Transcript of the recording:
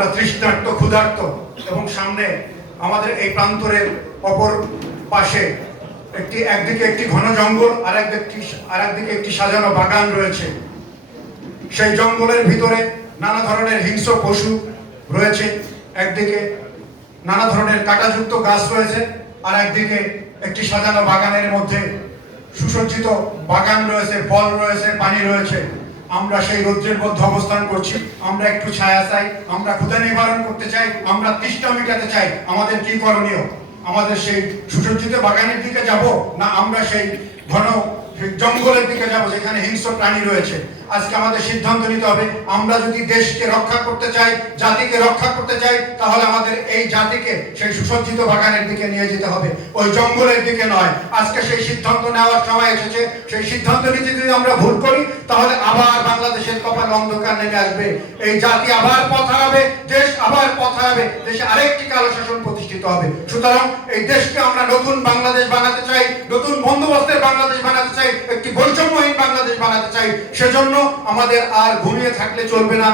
আমরা তৃষ্ণার্ত ক্ষুধার্ত, এবং সামনে আমাদের এই প্রান্তরের অপর পাশে একদিকে একটি ঘন জঙ্গল, আর একদিকে একটি সাজানো বাগান রয়েছে। সেই জঙ্গলের ভিতরে নানা ধরনের হিংস্র পশু রয়েছে, একদিকে নানা ধরনের কাঁটাযুক্ত গাছ রয়েছে, আর একদিকে একটি সাজানো বাগানের মধ্যে সুসজ্জিত বাগান রয়েছে, ফল রয়েছে, পানি রয়েছে। আমরা সেই রৌদ্রের মধ্যে অবস্থান করছি। আমরা একটু ছায়া চাই, আমরা ক্ষুধা নিবারণ করতে চাই, আমরা তৃষ্ণা মেটাতে চাই। আমাদের কি করণীয়? আমাদের সেই সুসজ্জিত বাগানের দিকে যাব, না আমরা সেই ঘন জঙ্গলের দিকে যাব যেখানে হিংস্র প্রাণী রয়েছে? আজকে আমাদের সিদ্ধান্ত নিতে হবে। আমরা যদি দেশকে রক্ষা করতে চাই, জাতিকে রক্ষা করতে চাই, তাহলে আমাদের এই জাতিকে সেই সুসজ্জিত বাগানের দিকে নিয়ে যেতে হবে, ওই জঙ্গলের দিকে নয়। আজকে সেই সিদ্ধান্ত নেওয়ার সময় এসেছে। সেই সিদ্ধান্ত নিতে যদি আমরা ভুল করি, তাহলে আবার বাংলাদেশের কপালে অন্ধকার নেমে আসবে। এই জাতি আবার পথ হারাবে, দেশ আবার পথ হারাবে, দেশে আরেকটি কালো শাসন প্রতিষ্ঠিত হবে। সুতরাং এই দেশকে আমরা নতুন বাংলাদেশ বানাতে চাই, নতুন বন্দোবস্তের বাংলাদেশ বানাতে চাই, একটি বৈষম্যহীন বাংলাদেশ বানাতে চাই। সেজন্য আমাদের আর ঘুমিয়ে থাকলে চলবে না।